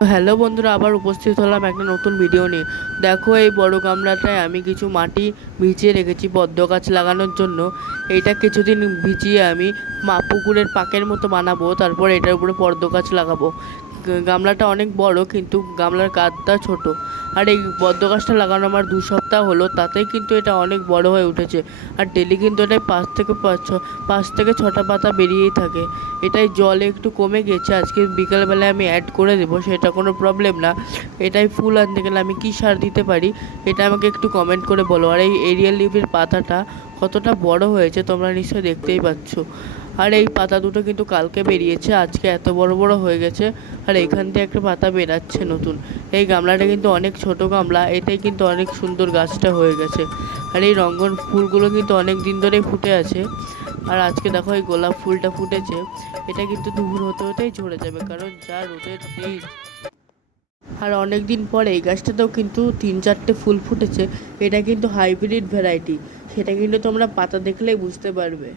Hello বন্ধুরা, আবার উপস্থিত হলাম একটা নতুন ভিডিও নিয়ে। দেখো, এই বড় গামলাটায় আমি কিছু মাটি ভিজিয়ে রেখেছি পদ্ম গাছ লাগানোর জন্য। এইটা কিছুদিন ভিজিয়ে আমি পুকুরের পাকের মতো বানাবো, তারপর এটার উপরে পদ্ম গাছ লাগাবো। গামলাটা অনেক বড়, কিন্তু গামলার কাঠটা ছোট। আর এই পদ্ম গাছটা লাগানো আমার 2 সপ্তাহ হলো, তাতেই কিন্তু এটা অনেক বড় হয়ে উঠেছে। আর ডেলি কিন্তু এটায় 5 থেকে 6টা পাতা বেরিয়েই থাকে। এটাই জল একটু কমে গেছে, আজকে বিকালবেলায় আমি অ্যাড করে দেবো, সেটা কোনো প্রবলেম না। এটাই ফুল আনতে গেলে আমি কী সার দিতে পারি, এটা আমাকে একটু কমেন্ট করে বলো। আর এই এরিয়াল লিভের পাতাটা কতটা বড় হয়েছে তোমরা নিশ্চয়ই দেখতেই পাচ্ছ। আর এই পাতা দুটো কিন্তু কালকে বেরিয়েছে, আজকে এত বড় বড় হয়ে গেছে। আর এইখান থেকে একটা পাতা বেরাচ্ছে নতুন। এই গামলাটা কিন্তু অনেক ছোট গামলা, এটাই কিন্তু অনেক সুন্দর গাছটা হয়ে গেছে। আর এই রঙ্গন ফুলগুলো কিন্তু অনেক দিন ধরেই ফুটে আছে। আর আজকে দেখো এই গোলাপ ফুলটা ফুটেছে, এটা কিন্তু দুপুর হতে হতেই ঝরে যাবে, কারণ যা রোদের তেজ। আর অনেক দিন পরে এই গাছটাতেও কিন্তু 3-4টে ফুল ফুটেছে। এটা কিন্তু হাইব্রিড ভ্যারাইটি, সেটা কিন্তু তোমরা পাতা দেখলেই বুঝতে পারবে।